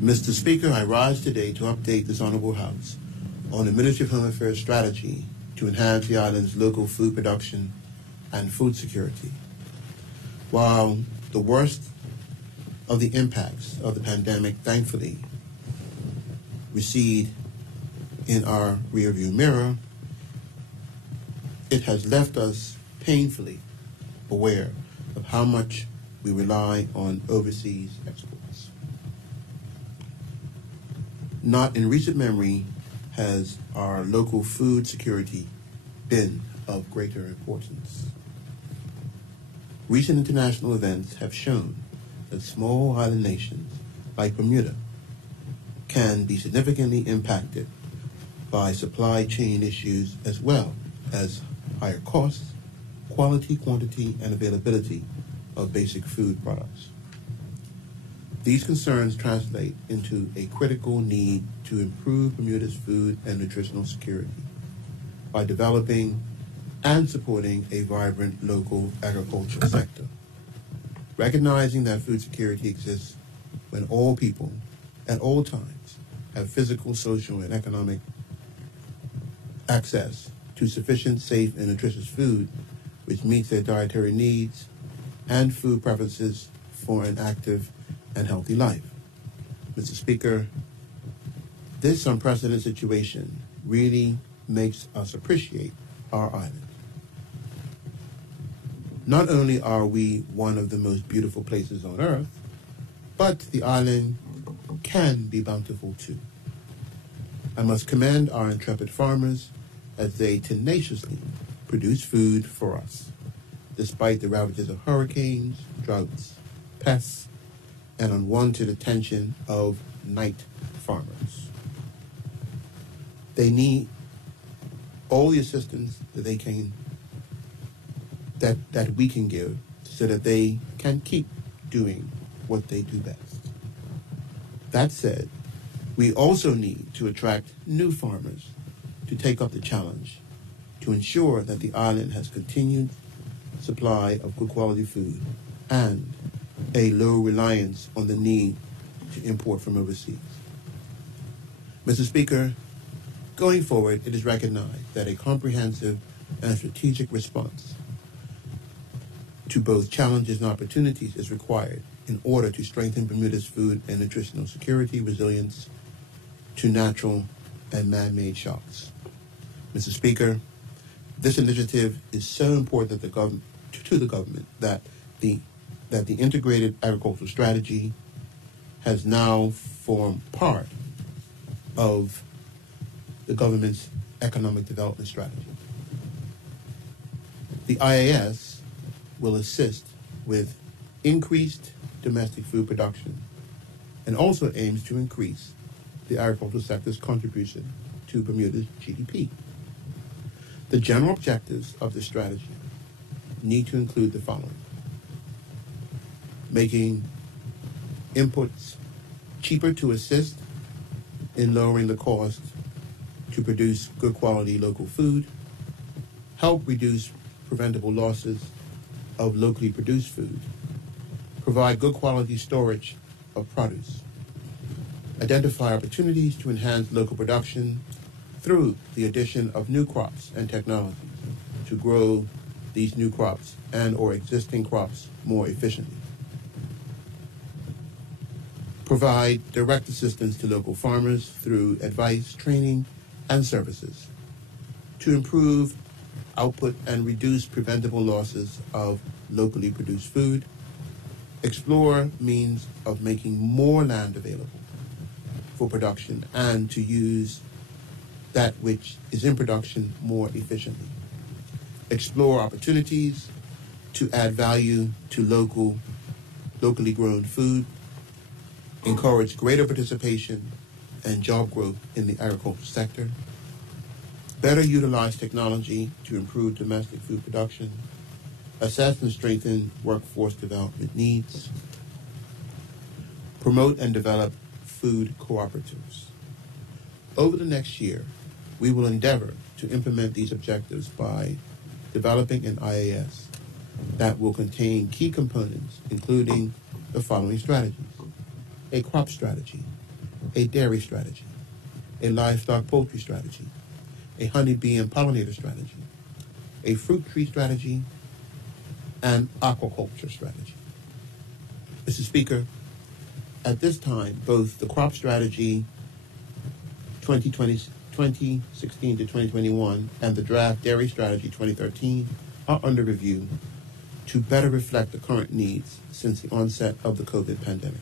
Mr. Speaker, I rise today to update this Honorable House on the Ministry of Home Affairs strategy to enhance the island's local food production and food security. While the worst of the impacts of the pandemic, thankfully, recede in our rearview mirror, it has left us painfully aware of how much we rely on overseas exports. Not in recent memory has our local food security been of greater importance. Recent international events have shown that small island nations like Bermuda can be significantly impacted by supply chain issues as well as higher costs, quality, quantity, and availability of basic food products. These concerns translate into a critical need to improve Bermuda's food and nutritional security by developing and supporting a vibrant local agricultural sector. Recognizing that food security exists when all people, at all times, have physical, social, and economic access to sufficient, safe, and nutritious food which meets their dietary needs and food preferences for an active and healthy life. Mr. Speaker, this unprecedented situation really makes us appreciate our island. Not only are we one of the most beautiful places on earth, but the island can be bountiful too. I must commend our intrepid farmers as they tenaciously produce food for us, despite the ravages of hurricanes, droughts, pests, and unwanted attention of night farmers. They need all the assistance that they can, that we can give, so that they can keep doing what they do best. That said, we also need to attract new farmers to take up the challenge to ensure that the island has continued supply of good quality food and a low reliance on the need to import from overseas. Mr. Speaker, going forward, it is recognized that a comprehensive and strategic response to both challenges and opportunities is required in order to strengthen Bermuda's food and nutritional security resilience to natural and man-made shocks. Mr. Speaker, this initiative is so important to the government that the integrated agricultural strategy has now formed part of the government's economic development strategy. The IAS will assist with increased domestic food production and also aims to increase the agricultural sector's contribution to Bermuda's GDP. The general objectives of the strategy need to include the following: making inputs cheaper to assist in lowering the cost to produce good quality local food, help reduce preventable losses of locally produced food, provide good quality storage of produce, identify opportunities to enhance local production through the addition of new crops and technologies to grow these new crops and or existing crops more efficiently. Provide direct assistance to local farmers through advice, training, and services to improve output and reduce preventable losses of locally produced food. Explore means of making more land available for production and to use that which is in production more efficiently. Explore opportunities to add value to locally grown food. Encourage greater participation and job growth in the agricultural sector. Better utilize technology to improve domestic food production. Assess and strengthen workforce development needs. Promote and develop food cooperatives. Over the next year, we will endeavor to implement these objectives by developing an IAS that will contain key components, including the following strategies: a crop strategy a dairy strategy, a livestock poultry strategy, a honeybee and pollinator strategy, a fruit tree strategy, and aquaculture strategy. Mr. Speaker, at this time, both the crop strategy 2016 to 2021 and the draft dairy strategy 2013 are under review to better reflect the current needs since the onset of the COVID pandemic.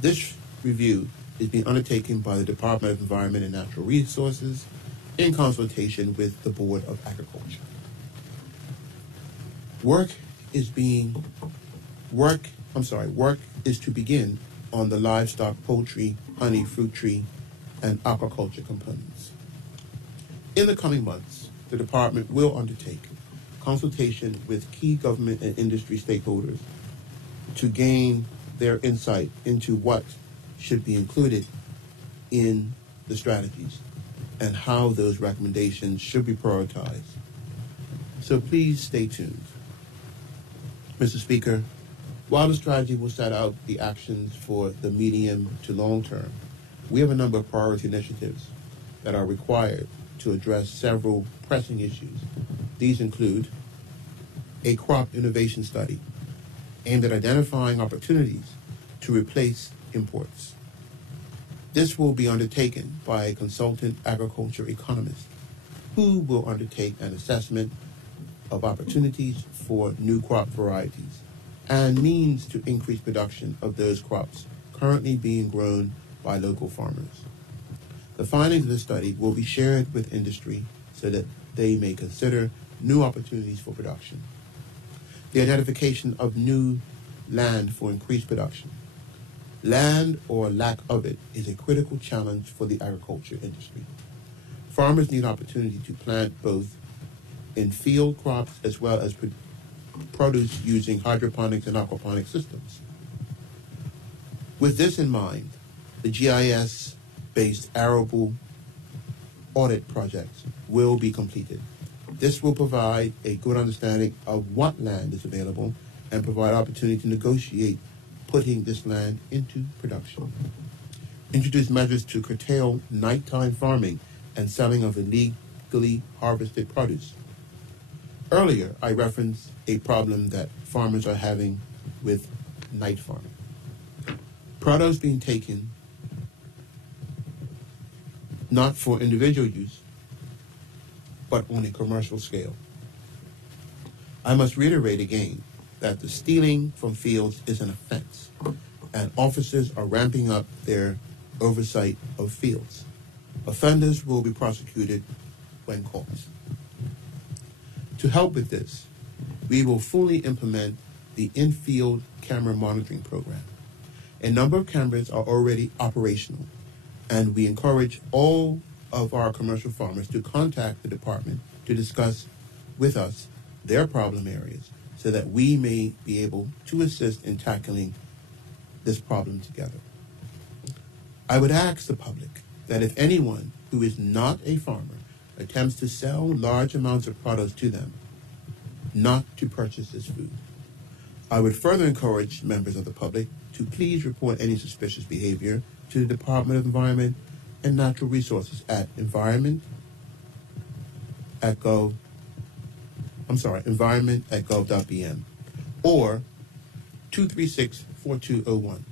This review is being undertaken by the Department of Environment and Natural Resources in consultation with the Board of Agriculture. Work is to begin on the livestock, poultry, honey, fruit tree, and aquaculture components. In the coming months, the department will undertake consultation with key government and industry stakeholders to gain their insight into what should be included in the strategies and how those recommendations should be prioritized. So please stay tuned. Mr. Speaker, while the strategy will set out the actions for the medium to long term, we have a number of priority initiatives that are required to address several pressing issues. These include a crop innovation study aimed at identifying opportunities to replace imports. This will be undertaken by a consultant agriculture economist who will undertake an assessment of opportunities for new crop varieties and means to increase production of those crops currently being grown by local farmers. The findings of this study will be shared with industry so that they may consider new opportunities for production. The identification of new land for increased production. Land or lack of it is a critical challenge for the agriculture industry. Farmers need opportunity to plant both in field crops as well as produce using hydroponics and aquaponics systems. With this in mind, the GIS-based arable audit projects will be completed. This will provide a good understanding of what land is available and provide opportunity to negotiate putting this land into production. Introduce measures to curtail nighttime farming and selling of illegally harvested produce. Earlier, I referenced a problem that farmers are having with night farming. Produce being taken not for individual use, but on a commercial scale. I must reiterate again that the stealing from fields is an offense, and officers are ramping up their oversight of fields. Offenders will be prosecuted when caught. To help with this, we will fully implement the in-field camera monitoring program. A number of cameras are already operational, and we encourage all of our commercial farmers to contact the department to discuss with us their problem areas so that we may be able to assist in tackling this problem together. I would ask the public that if anyone who is not a farmer attempts to sell large amounts of produce to them, not to purchase this food. I would further encourage members of the public to please report any suspicious behavior to the Department of Environment and Natural Resources at environment@gov.bm or 236-4201.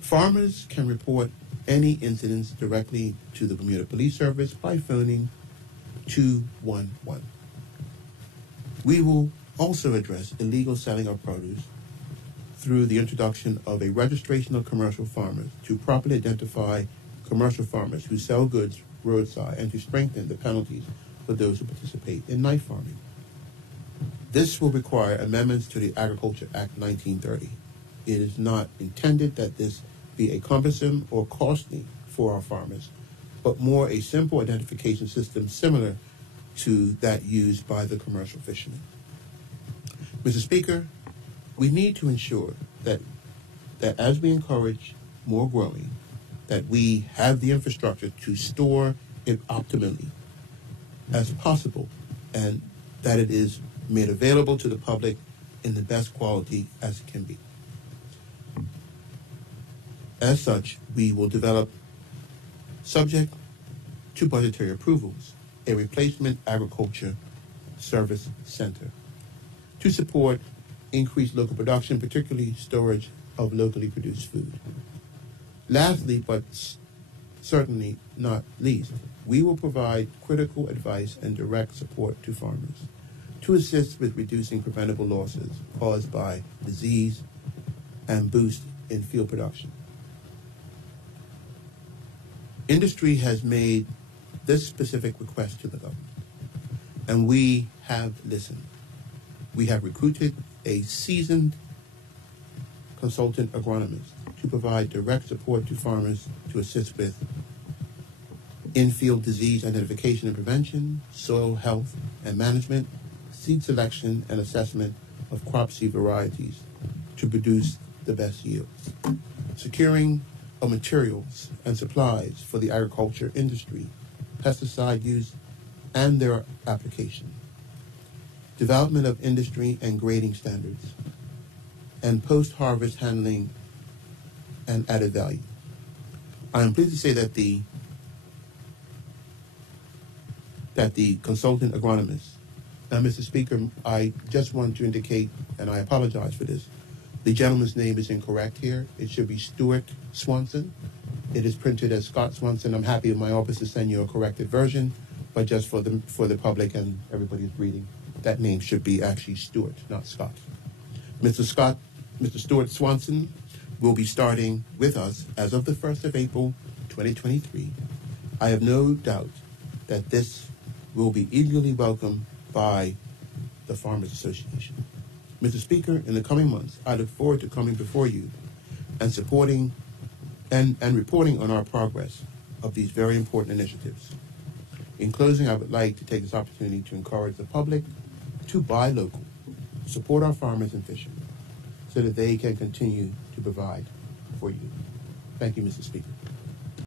Farmers can report any incidents directly to the Bermuda Police Service by phoning 211. We will also address illegal selling of produce through the introduction of a registration of commercial farmers to properly identify commercial farmers who sell goods roadside and to strengthen the penalties for those who participate in night farming. This will require amendments to the Agriculture Act 1930. It is not intended that this be a cumbersome or costly for our farmers, but more a simple identification system similar to that used by the commercial fishermen. Mr. Speaker, we need to ensure that as we encourage more growing, that we have the infrastructure to store it optimally as possible and that it is made available to the public in the best quality as it can be. As such, we will develop, subject to budgetary approvals, a replacement agriculture service center to support increased local production, particularly storage of locally produced food. Lastly, but certainly not least, we will provide critical advice and direct support to farmers to assist with reducing preventable losses caused by disease and boost in field production. Industry has made this specific request to the government, and we have listened. We have recruited a seasoned consultant agronomist to provide direct support to farmers to assist with in-field disease identification and prevention, soil health and management, seed selection and assessment of crop seed varieties to produce the best yields, securing of materials and supplies for the agriculture industry, pesticide use and their application, development of industry and grading standards, and post-harvest handling and added value. I am pleased to say that the consultant agronomist, now Mr. Speaker, I just want to indicate, and I apologize for this, the gentleman's name is incorrect here. It should be Stuart Swanson. It is printed as Scott Swanson. I'm happy in my office to send you a corrected version, but just for the public and everybody's reading, that name should be actually Stuart, not Scott. Mr. Stuart Swanson will be starting with us as of the 1st of April, 2023. I have no doubt that this will be eagerly welcomed by the Farmers Association. Mr. Speaker, in the coming months, I look forward to coming before you and supporting and reporting on our progress of these very important initiatives. In closing, I would like to take this opportunity to encourage the public to buy local, support our farmers and fishermen, so that they can continue to provide for you. Thank you, Mr. Speaker.